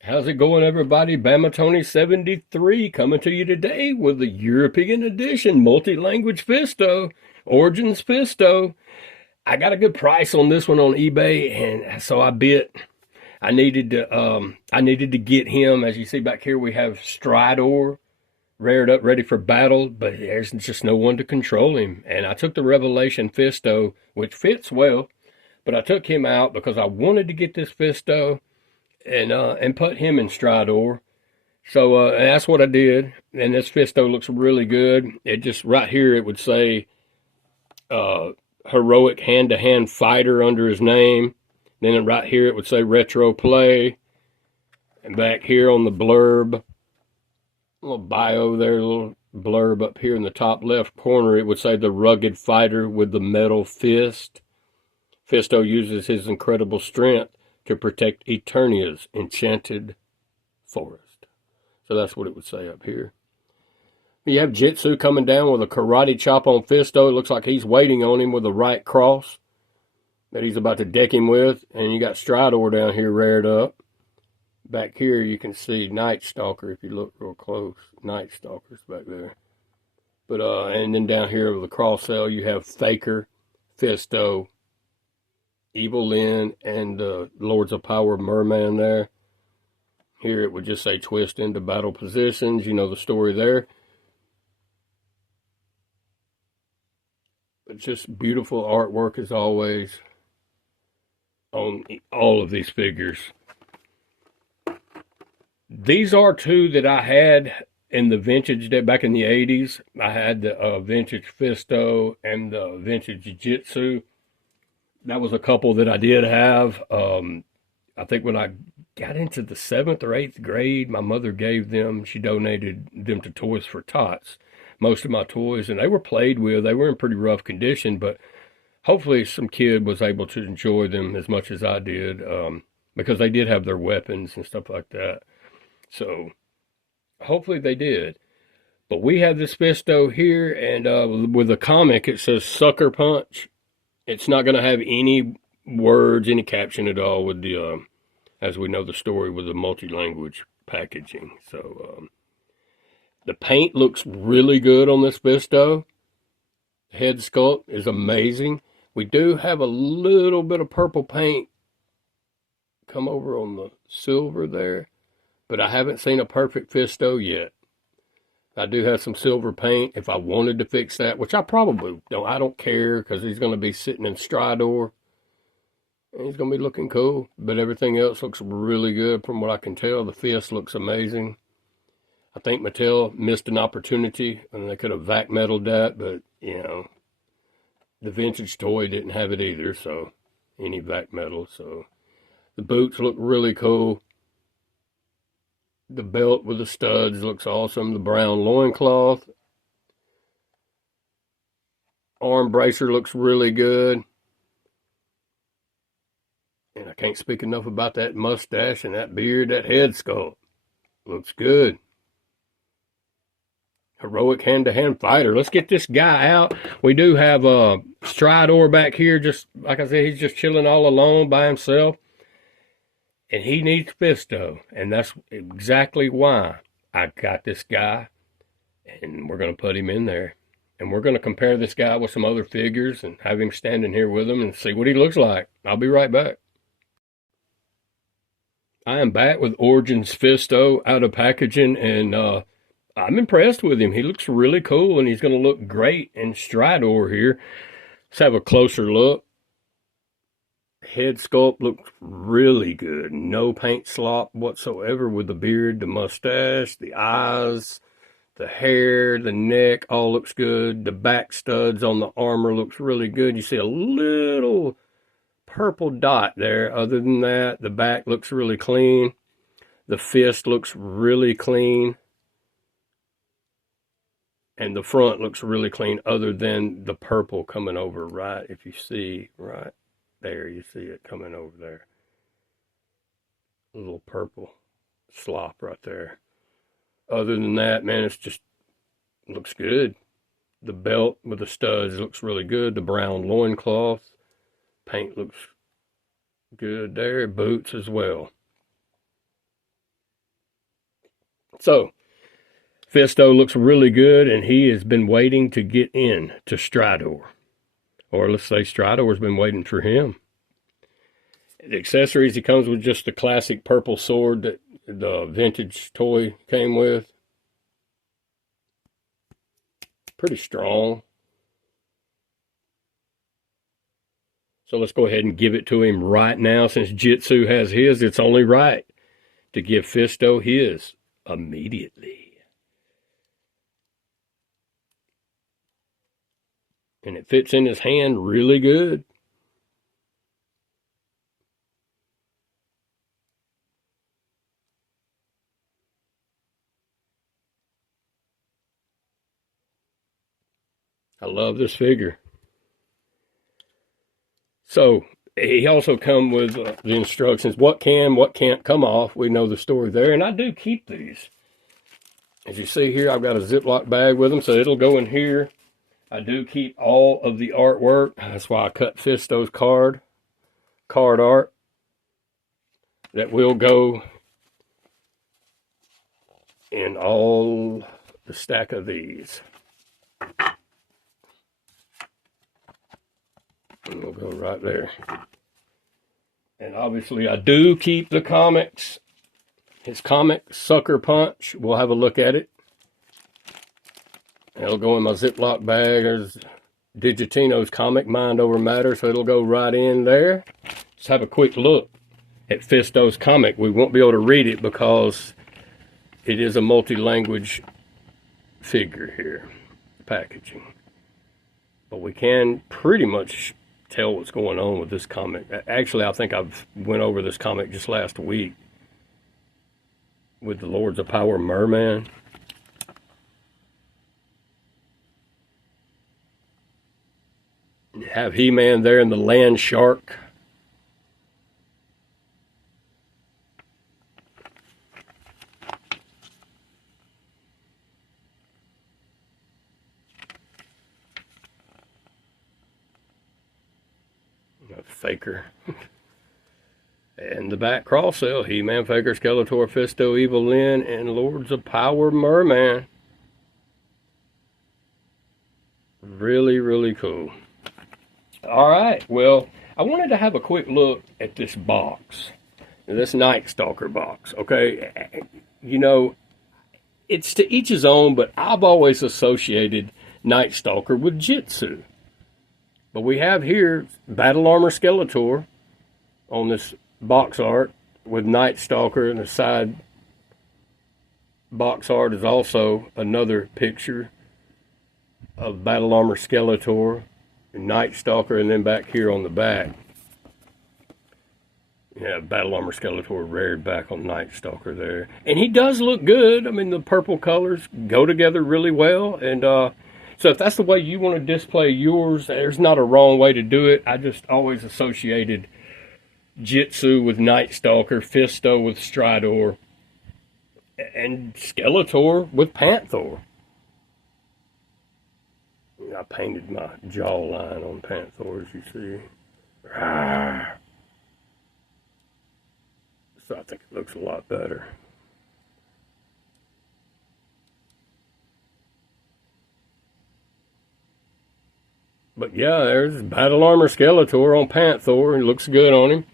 How's it going, everybody? Bama Tony 73 coming to you today with the European edition multi-language Fisto, Origins Fisto. I got a good price on this one on eBay, and so I bid. I needed to get him. As you see back here, we have Stridor reared up, ready for battle, but there's just no one to control him. And I took the Revelation Fisto, which fits well, but I took him out because I wanted to get this Fisto and put him in Stridor. So that's what I did. And this Fisto looks really good. It just right here it would say heroic hand-to-hand fighter under his name. Then right here it would say retro play. And back here on the blurb, a little bio there, a little blurb up here in the top left corner, it would say the rugged fighter with the metal fist. Fisto uses his incredible strength to protect Eternia's enchanted forest. So that's what it would say up here. You have Jitsu coming down with a karate chop on Fisto. It looks like he's waiting on him with a right cross that he's about to deck him with. And you got Stridor down here reared up. Back here you can see Night Stalker if you look real close. Night Stalker's back there. But and then down here with the cross cell you have Faker, Fisto, Evil Lyn, and Lords of Power Merman there. Here it would just say twist into battle positions. You know the story there. But just beautiful artwork as always on all of these figures. These are two that I had in the vintage day back in the 80s. I had the vintage Fisto and the vintage Jitsu. That was a couple that I did have. I think when I got into the 7th or 8th grade, my mother gave them, she donated them to Toys for Tots, most of my toys, and they were played with. They were in pretty rough condition, but hopefully some kid was able to enjoy them as much as I did, because they did have their weapons and stuff like that. So hopefully they did. But we have this Fisto here, and with the comic, it says Sucker Punch. It's not going to have any words, any caption at all with the, as we know the story, with the multi-language packaging. So the paint looks really good on this Fisto. Head sculpt is amazing. We do have a little bit of purple paint come over on the silver there, but I haven't seen a perfect Fisto yet. I do have some silver paint if I wanted to fix that, which I probably don't. I don't care because he's going to be sitting in Stridor. And he's going to be looking cool. But everything else looks really good from what I can tell. The fist looks amazing. I think Mattel missed an opportunity and they could have vac metaled that. But, you know, the vintage toy didn't have it either. So, any vac metal. So, the boots look really cool. The belt with the studs looks awesome. The brown loincloth. Arm bracer looks really good. And I can't speak enough about that mustache and that beard, that head sculpt. Looks good. Heroic hand-to-hand fighter. Let's get this guy out. We do have Stridor back here. Just like I said, he's just chilling all alone by himself. And he needs Fisto, and that's exactly why I got this guy, and we're going to put him in there. And we're going to compare this guy with some other figures and have him standing here with him and see what he looks like. I'll be right back. I am back with Origins Fisto out of packaging, and I'm impressed with him. He looks really cool, and he's going to look great in Stridor here. Let's have a closer look. Head sculpt looks really good. No paint slop whatsoever with the beard, the mustache, the eyes, the hair, the neck, all looks good. The back studs on the armor looks really good. You see a little purple dot there. Other than that, the back looks really clean. The fist looks really clean. And the front looks really clean other than the purple coming over right, if you see, right. There, you see it coming over there. A little purple slop right there. Other than that, man, it's just looks good. The belt with the studs looks really good. The brown loincloth. Paint looks good there. Boots as well. So, Fisto looks really good, and he has been waiting to get in to Stridor. Or let's say Stridor's been waiting for him. The accessories, he comes with just the classic purple sword that the vintage toy came with. Pretty strong. So let's go ahead and give it to him right now. Since Jitsu has his, it's only right to give Fisto his immediately. And it fits in his hand really good. I love this figure. So he also come with the instructions, what can, what can't come off. We know the story there, and I do keep these. As you see here, I've got a Ziploc bag with them, so it'll go in here. I do keep all of the artwork. That's why I cut Fisto's card art. That will go in all the stack of these. And we'll go right there. And obviously I do keep the comics. His comic, Sucker Punch. We'll have a look at it. It'll go in my Ziploc bag. There's Digitino's comic, Mind Over Matter, so it'll go right in there. Let's have a quick look at Fisto's comic. We won't be able to read it because it is a multi-language figure here, packaging. But we can pretty much tell what's going on with this comic. Actually, I think I've went over this comic just last week with the Lords of Power Merman. You have He-Man there and the Land Shark. Faker. And the back cross cell, He-Man, Faker, Skeletor, Fisto, Evil Lyn, and Lords of Power Merman. Really, really cool. All right, well, I wanted to have a quick look at this box, this Night Stalker box, okay? You know, it's to each his own, but I've always associated Night Stalker with Jitsu. But we have here Battle Armor Skeletor on this box art with Night Stalker, and the side box art is also another picture of Battle Armor Skeletor and Night Stalker, and then back here on the back, you have Battle Armor Skeletor reared back on Night Stalker there. And he does look good. I mean, the purple colors go together really well, and so if that's the way you want to display yours, there's not a wrong way to do it. I just always associated Jitsu with Night Stalker, Fisto with Stridor, and Skeletor with Panther. I painted my jawline on Panther, as you see. So I think it looks a lot better. But yeah, there's Battle Armor Skeletor on Panther. It looks good on him.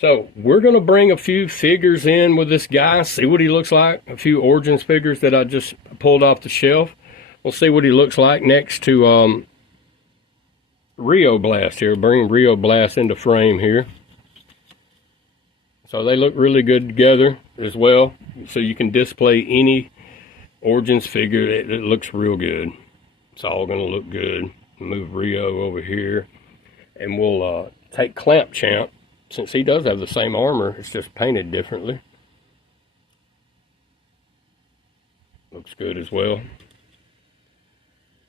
So we're going to bring a few figures in with this guy, see what he looks like. A few Origins figures that I just pulled off the shelf. We'll see what he looks like next to Rio Blast here. Bring Rio Blast into frame here. So they look really good together as well. So you can display any Origins figure. It looks real good. It's all going to look good. Move Rio over here. And we'll take Clamp Champ, since he does have the same armor. It's just painted differently. Looks good as well.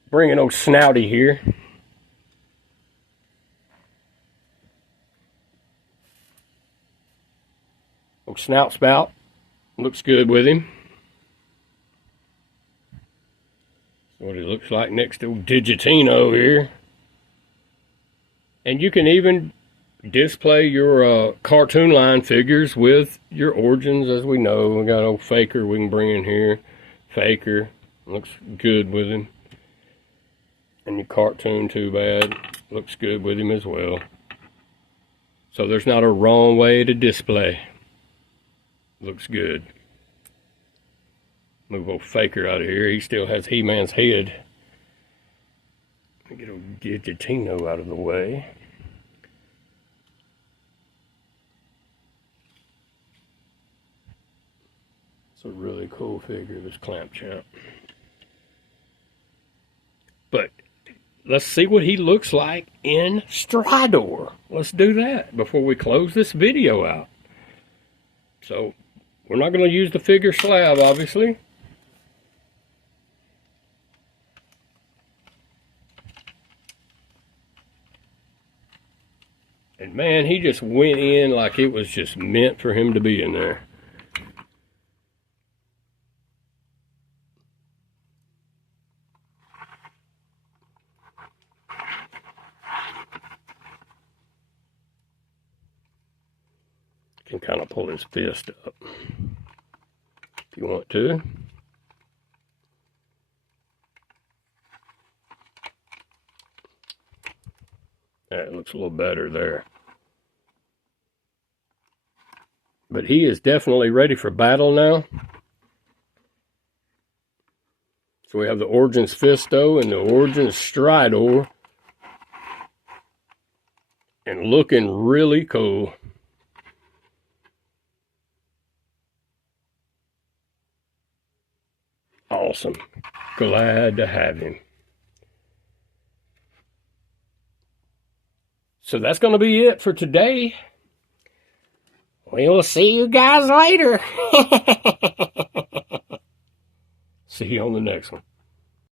Bringing old Snouty here. Old Snout Spout. Looks good with him. What he looks like next to Digitino here. And you can even display your cartoon line figures with your Origins, as we know. We got old Faker we can bring in here. Faker looks good with him. And your cartoon, too bad, looks good with him as well. So there's not a wrong way to display. Looks good. Move old Faker out of here. He still has He-Man's head. Get old Gigantino out of the way. It's a really cool figure, this Clamp Champ. But let's see what he looks like in Stridor. Let's do that before we close this video out. So, we're not going to use the figure slab, obviously. And man, he just went in like it was just meant for him to be in there. Can kind of pull his fist up if you want to. That looks a little better there. But he is definitely ready for battle now. So we have the Origins Fisto and the Origins Stridor. And looking really cool. Awesome. Glad to have him. So that's going to be it for today. We'll see you guys later. See you on the next one.